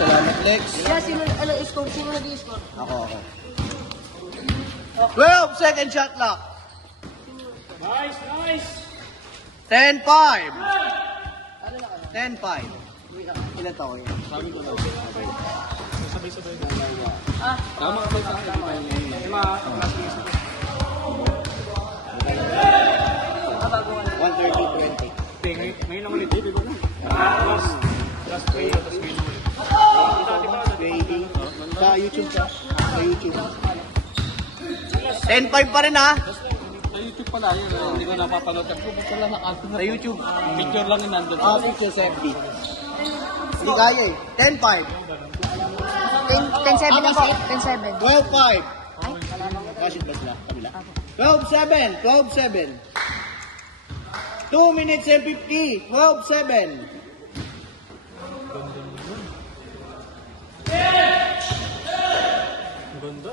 salamat Lex. Yeah, sino score? Sino nag-score? Ako. 12 second shot clock. Nice! 10-5. 10-5. Ilan tao yun? Sabi ko lang. Sabay-sabay na. Tama. 130-20. Ngayon lang ulit, di ba? Last play, tapos ngayon ulit. Waiting. Sa YouTube ka? Sa YouTube. 10-5 pa rin ha? Sa YouTube pala yun, hindi ko napapanood. Ko ba pala naka-alto na? Sa YouTube. Picture lang yun nandun. Picture sa FB. Hindi kaya eh. 10-5. 10-7 na po. 10-7. 12-5. Kasit ba sila? Kabila. 12-7. 12-7. 2 minutes and 50. 12-7. Ganda.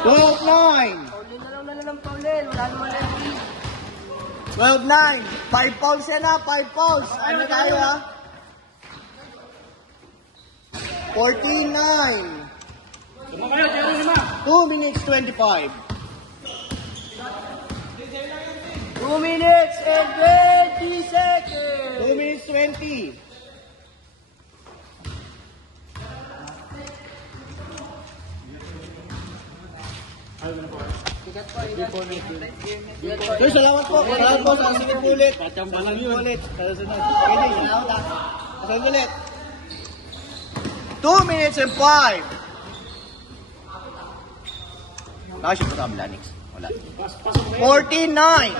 12-9. Paulin na lang Paulin. Wala naman lang. 12-9. 5 fouls yan ha. 5 fouls. Ano tayo ha? 14-9. 2 minutes 25. 2 minutes and 20 seconds. 2 minutes 20. Sir, salamat po. Salamat po sa singit ulit. Salamat ulit. Salamat ha. Salamat ulit. 2 minutes and 5. Nakashoot pa kabila, Nix. Wala. 14-9.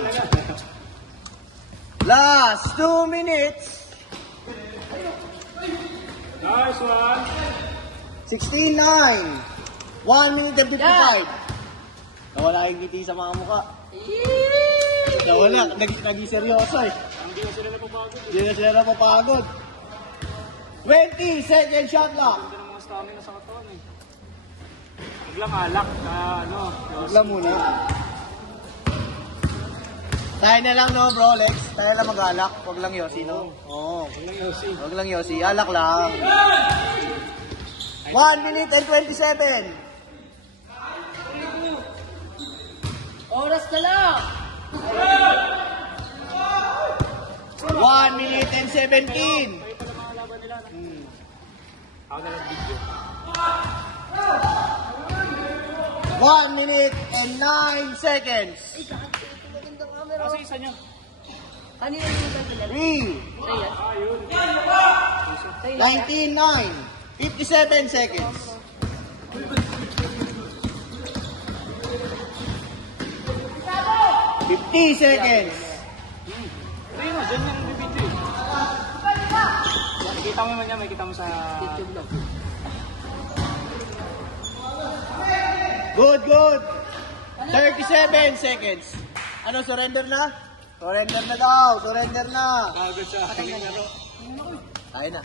Last 2 minutes. Nice one. 16-9. 1 minute and 55. Nawala yung ngiti sa mga mukha. Nawala. Nag-seryoso eh. Hindi na sila napapagod. Hindi na sila napapagod. 20 second shot clock. Ganda ng mga stamina sa katawan eh. Biglang alak na ano. Wala muna. Tayo na lang no bro, Lex. Tayo lang mag-alak. Huwag lang Yossi no. Oo. Huwag lang Yossi. Alak lang. 1 minute and 27. Oras na lang. 1 minute and 17. Kayo pala mga laban nila. Ako na lang video. 1 minute and 9 seconds. Kasi isa nyo. Kanina yung nagkakilala. 3. 19-9. 57 seconds. 50 seconds. Hindi mo, dyan yung video eh. Makikita mo naman yan, makikita mo sa YouTube lang. Good, good. 37 seconds. Ano, surrender na? Surrender na daw. Surrender na. Kagad sa akin. Tayo na.